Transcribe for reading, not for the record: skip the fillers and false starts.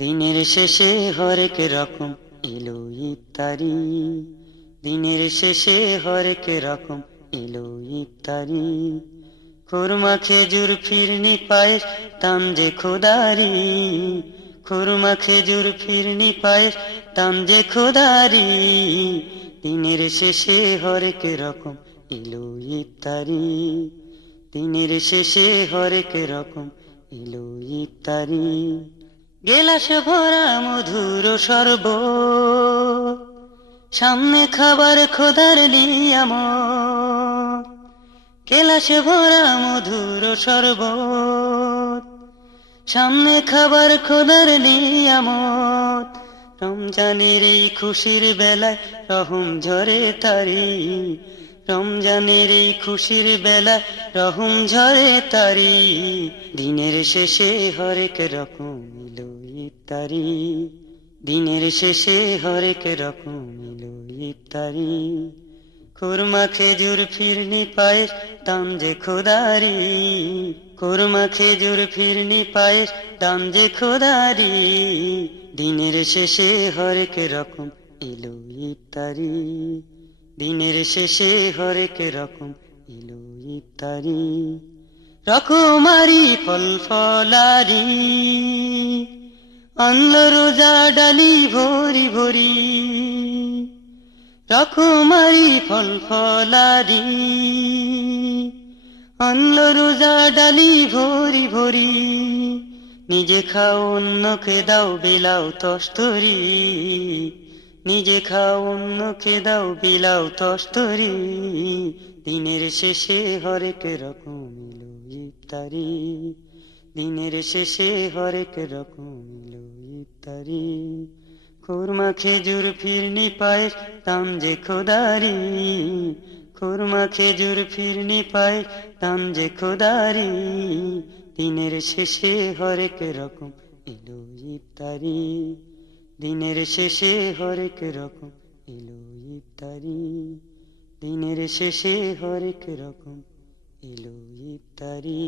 দিনের শেষে হরেক রকম এলো ইফতারি, দিনের শেষে হরেক রকম এলো ইফতারি। খুরমা খেজুর ফিরনি পায়েস দাম যে খোদারি, খুরমা খেজুর ফিরনি পায়েস দাম যে খোদারি। দিনের শেষে হরেক রকম এলো ইফতারি, দিনের শেষে হরেক রকম এলো ইফতারি। গেলাস ভরা মধুর শরবত, সামনে খাবার খোদার নিয়ামত। গেলাস ভরা মধুর শরবত, সামনে খাবার খোদার নিয়ামত। রমজানের এই খুশির বেলায় রহম ঝরে তারি, রমজানের এই খুশির বেলায় রহম ঝরে তারি। দিনের শেষে হরেক রকম এলো ইফতারি, দিনের শেষে হরেক রকম এলো ইফতারি। খুরমা খেজুর ফিরনি পায়েস দাম যে খোদারি, খুরমা খেজুর ফিরনি পায়েস দাম যে খোদারি। দিনের শেষে হরেক রকম এলো ইফতারি, দিনের শেষে হরেক রকম এলো ইফতারি। রকমারি ফল ফলারি আনলো রোজা ডালি ভরি ভরি, রকমারি ফল ফলারি আনলো রোজা ডালি ভরি ভরি। নিজে খাও অন্যকে দাও বিলাও তস্তরি, নিজে খাও অন্যকে দাও বিলাও তস্তরি। দিনের শেষে হরেক রকম এলো ইফতারি, দিনের শেষে হরেক রকম এলো ইফতারি। খুরমা খেজুর ফিরনি পায়েস দাম যে খোদারি, খুরমা খেজুর ফিরনি পায়েস দাম যে খোদারি। দিনের শেষে হরেক রকম এলো ইফতারি, দিনের শেষে হরেক রকম এলো ইফতারি, দিনের শেষে হরেক রকম এলো ইফতারি।